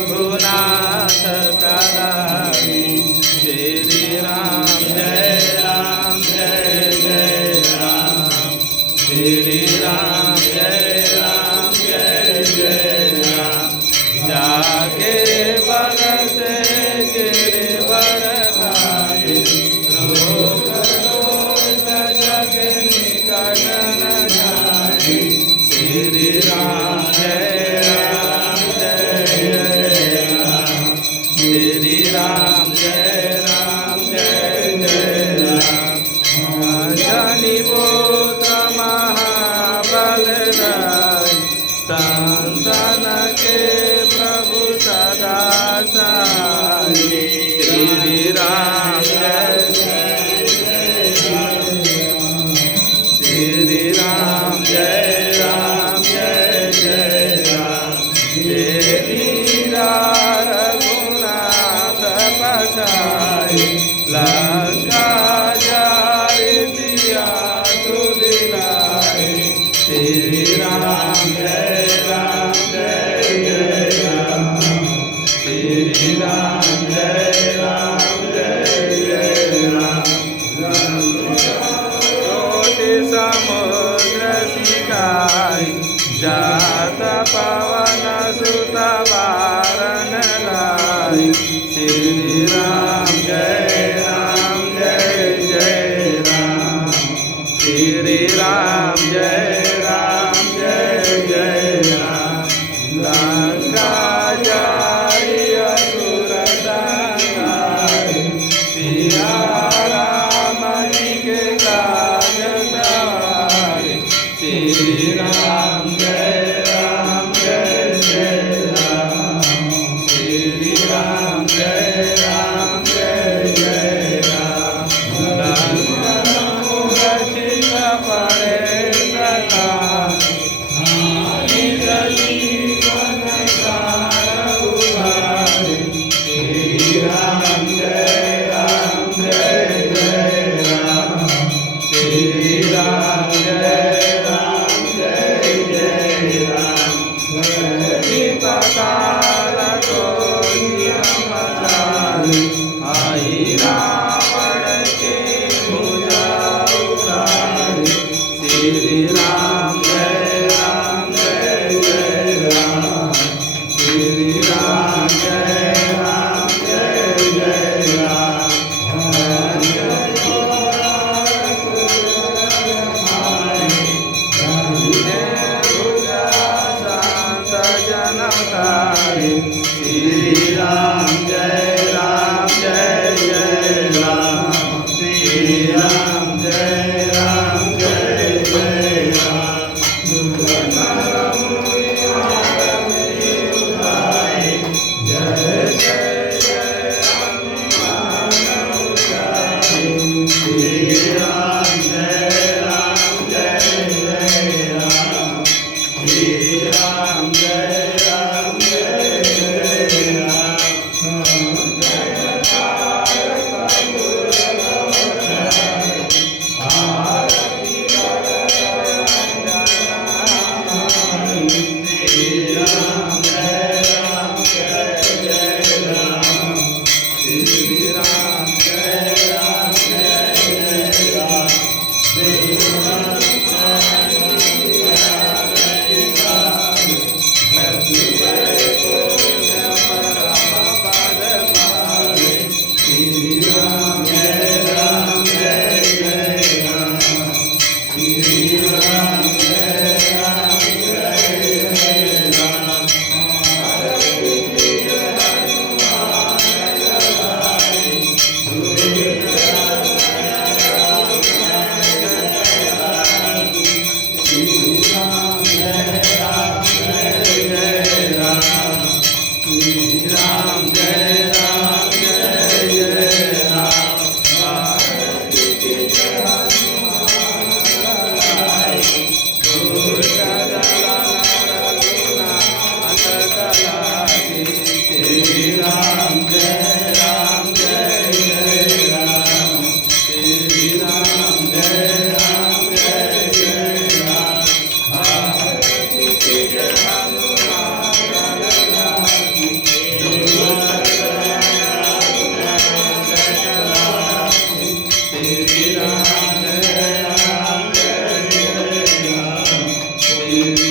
रघुनाथ करावी। श्री राम जय राम जय जय राम। श्री राम जय राम जय जय राम। जाके बरसे गिरवर भाई, रोग रोग जग निकट न जाए। श्री राम जय राम जय जय राम। श्री राम जय राम जय जय राम। अंजनी पुत्र महाबलदाई, संतन के प्रभु सदा साई। श्री राम जय जय राम। श्री राम जय राम जय जय राम। तेरा रघुनाथ पठाई, लंका जाए सिया सुदिलाए। श्री राम जय राम जय जय राम। श्री राम जय राम जय जय राम। ज्योति समुद्र सिखाई, जात पवन सुत बारन लाई। श्री राम जय राम जय जय राम। श्री राम जय राम जय जय राम। लंका जाई असुर संहारी, सिया राम जी के काज सवारे। श्री राम जय राम जय जय राम। श्री राम जय राम जय जय राम। लंका रचित पड़े सदा, निज जीवन सार उबारे। श्री राम जय राम जय जय राम। श्री राम जय राम जय जय राम। रचित काल को नियम जाए, आई रावण के भुजा उतारे। श्री राम जय राम जय जय राम। श्री राम जय राम जय जय राम। शांत जनतारी। श्री राम जय राम जय जय राम। श्री राम जय राम जय जय राम। जय जय जय हनुमान उचारे। श्री राम जय राम जय जय राम। श्री राम जय राम जय जय राम। जय